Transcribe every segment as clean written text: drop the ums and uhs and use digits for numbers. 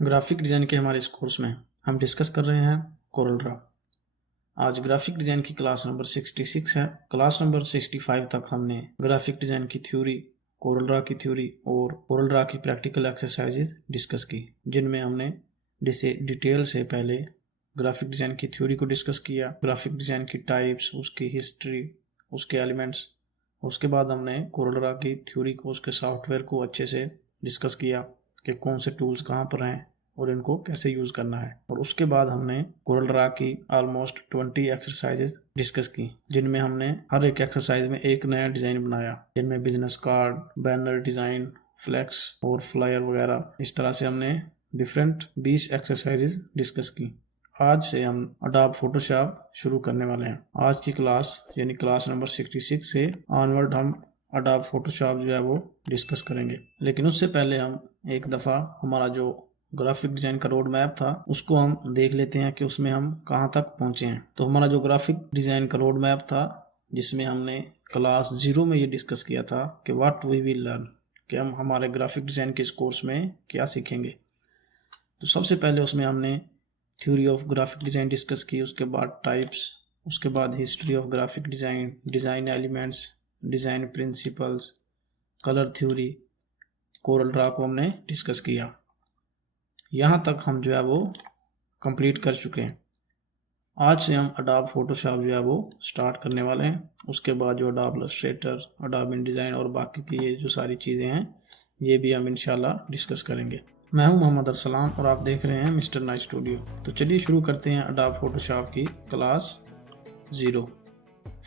Graphic design के हमारे इस कोर्स में हम डिस्कस कर रहे हैं कोरल ड्रा। आज ग्राफिक डिज़ाइन की क्लास नंबर 66 है। क्लास नंबर 65 तक हमने ग्राफिक डिज़ाइन की थ्योरी, कोरल ड्रा की थ्योरी और कोरल ड्रा की प्रैक्टिकल एक्सरसाइजेज डिस्कस की, जिनमें हमने डिटेल से पहले ग्राफिक डिज़ाइन की थ्योरी को डिस्कस किया, ग्राफिक डिज़ाइन की टाइप्स, उसकी हिस्ट्री, उसके एलिमेंट्स। उसके बाद हमने कोरल ड्रा की थ्योरी को, उसके सॉफ्टवेयर को अच्छे से डिस्कस किया कि कौन से टूल्स कहाँ पर हैं और इनको कैसे यूज़ करना है। और उसके बाद हमने कोरल ड्रा की ऑलमोस्ट 20 एक्सरसाइजेज डिस्कस की, जिनमें हमने हर एक एक्सरसाइज में एक नया डिज़ाइन बनाया, जिनमें business card, banner design, flex और फ्लायर वगैरह। इस तरह से हमने डिफरेंट 20 एक्सरसाइजेज डिस्कस की। आज से हम अडोब फोटोशॉप शुरू करने वाले हैं। आज की क्लास यानी क्लास नंबर 66 से ऑनवर्ड हम अडोब फोटोशॉप जो है वो डिस्कस करेंगे। लेकिन उससे पहले हम एक दफ़ा हमारा जो ग्राफिक डिज़ाइन का रोड मैप था उसको हम देख लेते हैं कि उसमें हम कहाँ तक पहुँचे हैं। तो हमारा जो ग्राफिक डिज़ाइन का रोड मैप था, जिसमें हमने क्लास 0 में ये डिस्कस किया था कि व्हाट वी विल लर्न, कि हम हमारे ग्राफिक डिज़ाइन के इस कोर्स में क्या सीखेंगे। तो सबसे पहले उसमें हमने theory of graphic design discuss की, उसके बाद टाइप्स, उसके बाद history of graphic design, design elements, design principles, colour theory, Corel Draw को हमने डिस्कस किया। यहाँ तक हम जो है वो कंप्लीट कर चुके हैं। आज से हम अडोब फोटोशॉप जो है वो स्टार्ट करने वाले हैं। उसके बाद जो अडोब इलस्ट्रेटर, अडोब इंडिज़ाइन और बाकी की ये जो सारी चीज़ें हैं, ये भी हम इंशाल्लाह डिस्कस करेंगे। मैं हूं मोहम्मद अरसलान और आप देख रहे हैं मिस्टर नाइट स्टूडियो। तो चलिए शुरू करते हैं अडोब फोटोशॉप की class 0,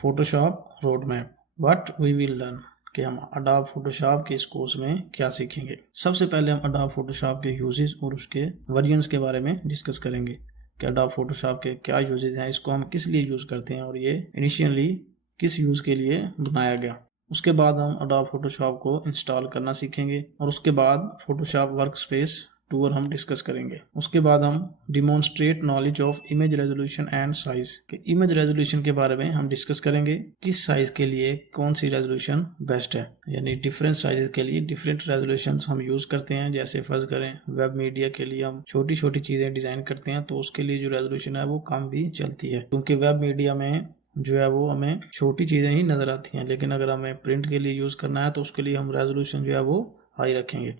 Photoshop road map, what we will learn, कि हम अडोब फोटोशॉप के इस कोर्स में क्या सीखेंगे। सबसे पहले हम अडोब फोटोशॉप के यूजेस और उसके वर्जन्स के बारे में डिस्कस करेंगे कि अडोब फोटोशॉप के क्या यूजेस हैं, इसको हम किस लिए यूज़ करते हैं और ये इनिशियली किस यूज़ के लिए बनाया गया। उसके बाद हम अडोब फोटोशॉप को इंस्टॉल करना सीखेंगे और उसके बाद फोटोशॉप वर्कस्पेस टूर हम डिस्कस करेंगे। उसके बाद हम demonstrate knowledge of image resolution and size, के इमेज रेजोल्यूशन के बारे में हम डिस्कस करेंगे, किस साइज के लिए कौन सी रेजोल्यूशन बेस्ट है, यानी डिफरेंट साइजेस के लिए डिफरेंट रेजोल्यूशन हम यूज करते हैं। जैसे फर्ज करें वेब मीडिया के लिए हम छोटी छोटी चीजें डिजाइन करते हैं तो उसके लिए जो रेजोल्यूशन है वो कम भी चलती है, क्योंकि वेब मीडिया में जो है वो हमें छोटी चीज़ें ही नज़र आती हैं। लेकिन अगर हमें प्रिंट के लिए यूज़ करना है तो उसके लिए हम रेजोल्यूशन जो है वो हाई रखेंगे।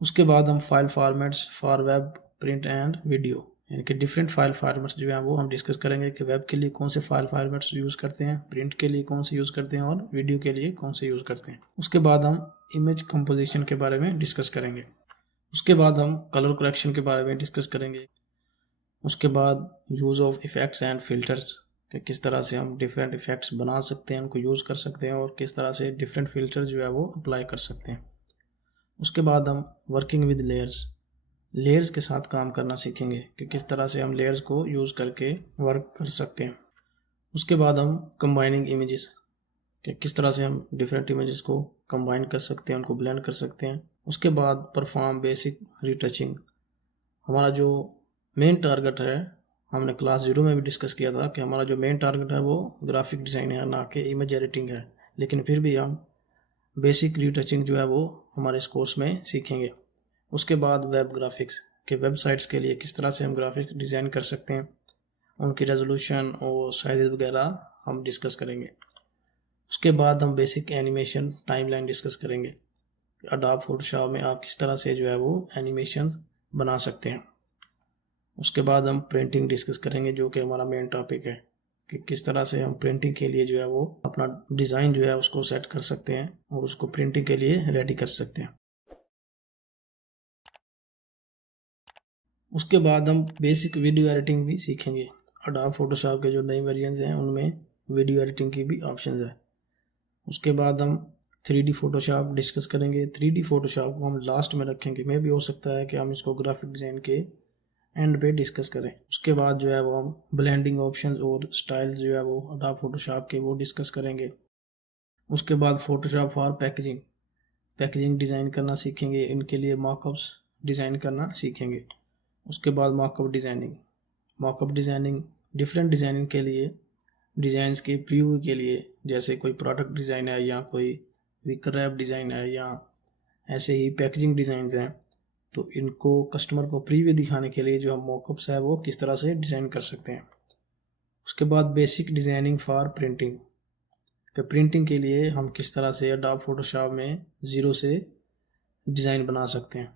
उसके बाद हम file formats for web, print and video, यानी कि डिफरेंट फाइल फॉर्मेट्स जो हैं वो हम डिस्कस करेंगे कि वेब के लिए कौन से फाइल फॉर्मेट्स यूज़ करते हैं, प्रिंट के लिए कौन से यूज़ करते हैं और वीडियो के लिए कौन से यूज़ करते हैं। उसके बाद हम इमेज कंपोजिशन के बारे में डिस्कस करेंगे। उसके बाद हम कलर करेक्शन के बारे में डिस्कस करेंगे। उसके बाद use of effects and filters, कि किस तरह से हम डिफरेंट इफ़ेक्ट्स बना सकते हैं, उनको यूज़ कर सकते हैं और किस तरह से डिफरेंट फिल्टर जो है वो अप्लाई कर सकते हैं। उसके बाद हम वर्किंग विद लेयर्स के साथ काम करना सीखेंगे कि किस तरह से हम लेयर्स को यूज़ करके वर्क कर सकते हैं। उसके बाद हम कंबाइनिंग इमेजेस, कि किस तरह से हम डिफरेंट इमेजेस को कंबाइन कर सकते हैं, उनको ब्लेंड कर सकते हैं। उसके बाद परफॉर्म बेसिक रीटचिंग। हमारा जो मेन टारगेट है, हमने क्लास 0 में भी डिस्कस किया था कि हमारा जो मेन टारगेट है वो ग्राफिक डिज़ाइन है, ना कि इमेज एडिटिंग है। लेकिन फिर भी हम बेसिक रीटचिंग जो है वो हमारे इस कोर्स में सीखेंगे। उसके बाद वेब ग्राफिक्स, के वेबसाइट्स के लिए किस तरह से हम ग्राफिक्स डिज़ाइन कर सकते हैं, उनकी रेजोल्यूशन और साइज वगैरह हम डिस्कस करेंगे। उसके बाद हम बेसिक एनिमेशन टाइमलाइन डिस्कस करेंगे, अडोब फोटोशॉप में आप किस तरह से जो है वो एनिमेशन बना सकते हैं। उसके बाद हम प्रिंटिंग डिस्कस करेंगे, जो कि हमारा मेन टॉपिक है, कि किस तरह से हम प्रिंटिंग के लिए जो है वो अपना डिज़ाइन जो है उसको सेट कर सकते हैं और उसको प्रिंटिंग के लिए रेडी कर सकते हैं। उसके बाद हम बेसिक वीडियो एडिटिंग भी सीखेंगे। अडोब फोटोशॉप के जो नए वर्जन्स हैं उनमें वीडियो एडिटिंग की भी ऑप्शंस है। उसके बाद हम 3D फोटोशॉप डिस्कस करेंगे। 3D फोटोशॉप को हम लास्ट में रखेंगे, मे भी हो सकता है कि हम इसको ग्राफिक डिज़ाइन के एंड पे डिस्कस करें। उसके बाद जो है वो हम ब्लेंडिंग ऑप्शंस और स्टाइल्स जो है वो अडोब फोटोशॉप के वो डिस्कस करेंगे। उसके बाद फोटोशॉप फॉर पैकेजिंग डिज़ाइन करना सीखेंगे, इनके लिए मॉकअप्स डिज़ाइन करना सीखेंगे। उसके बाद मॉकअप डिज़ाइनिंग डिफरेंट डिज़ाइनिंग के लिए, डिज़ाइंस के प्रीव्यू के लिए, जैसे कोई प्रोडक्ट डिज़ाइन है या कोई विकर रैप डिज़ाइन है या ऐसे ही पैकेजिंग डिज़ाइंस हैं, तो इनको कस्टमर को प्रीव्यू दिखाने के लिए जो हम मॉकअप्स है वो किस तरह से डिज़ाइन कर सकते हैं। उसके बाद बेसिक डिज़ाइनिंग फॉर प्रिंटिंग, तो प्रिंटिंग के लिए हम किस तरह से एडोब फोटोशॉप में ज़ीरो से डिज़ाइन बना सकते हैं।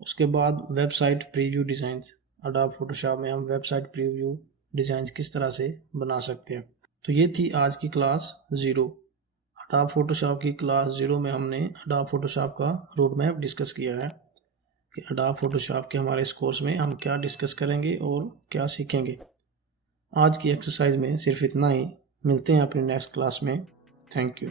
उसके बाद website preview designs, adobe Photoshop में हम वेबसाइट प्रीव्यू डिज़ाइंस किस तरह से बना सकते हैं। तो ये थी आज की क्लास 0। एडोब फोटोशॉप की क्लास 0 में हमने एडोब फोटोशॉप का रोड मैप डिस्कस किया है कि एडोब फोटोशॉप के हमारे इस कोर्स में हम क्या डिस्कस करेंगे और क्या सीखेंगे। आज की एक्सरसाइज में सिर्फ इतना ही। मिलते हैं अपनी नेक्स्ट क्लास में। Thank you.